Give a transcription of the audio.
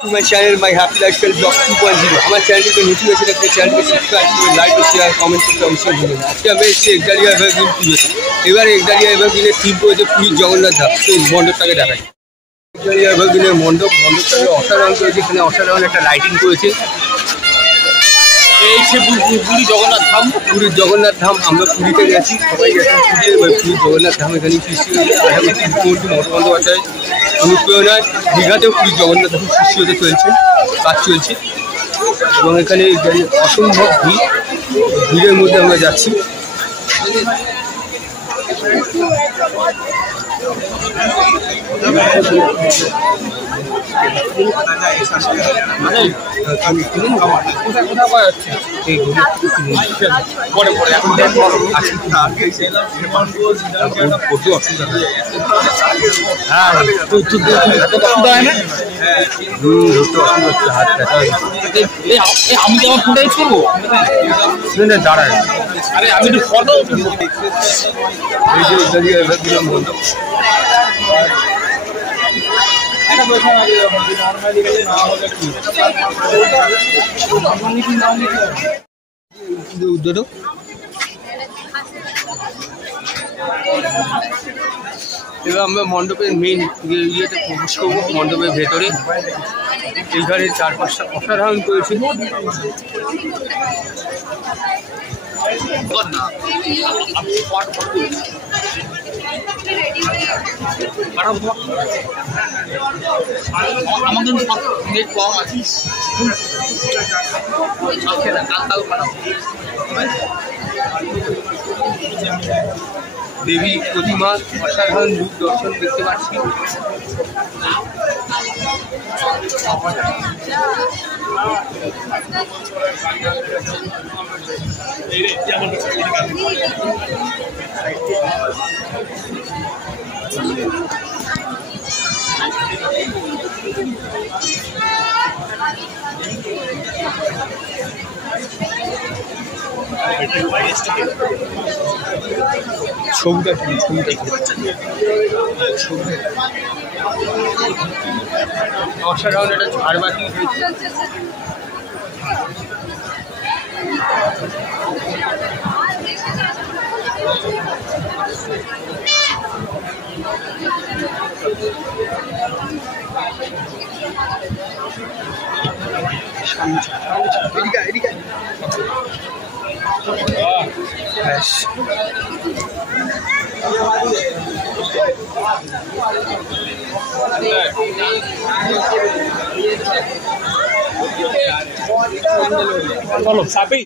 My channel, my happy lifestyle blog 2.0 আমার চ্যানেলটিতে নতুন এসে থাকলে চ্যানেলকে সাবস্ক্রাইব করে লাইক ও শেয়ার কমেন্ট করতে অবশ্যই ভুলবেন না। আজকে আমি এসেছি একদালিয়া এভারগ্রিন পুজোতে। এবার একদালিয়া এভারগ্রিনের থিম করেছে পুরীর জগন্নাথ ধাম। তো মণ্ডপটাকে দেখাই। একদালিয়া এভারগ্রিনের মণ্ডপটাকে অসাধারণ করেছে। এখানে অসাধারণ একটা লাইটিং করেছে। এই সে পুরী জগন্নাথ ধাম। পুরীর জগন্নাথ ধাম আমরা পুরীতে গেছি, সবাই গেছি পুরীতে। পুরীর জগন্নাথ ধাম এখানে সৃষ্টি হয়েছে। আগামী মুখ্যমন্ত্রী মমতা বন্দ্যোপাধ্যায় অনুপ্রেরণায় দীঘাতেও পুরীর জগন্নাথ ধাম সৃষ্টি হতে চলছে, কাজ চলছে। এবং এখানে অসম্ভব ভিড়ের মধ্যে আমরা যাচ্ছি। আমি তো আমার ফুটাই করবো দাঁড়ায়। আরে আমি একটু ফটো এই যে দাঁড়িয়ে মণ্ডপ উদ্যোগ এবার আমরা মণ্ডপের মেইন ইয়েতে প্রবেশ করবো। মণ্ডপের ভেতরে এইখানে চারপাশটা অসাধারণ করেছে। আমাদের নেট কম আছিস দেবী প্রতিমা অসাধারণ রূপ দর্শন দেখতে পাচ্ছি। ছবিটা কি অসাধারণ একটা ঝাড়বাতি হয়েছে। বলো সাপে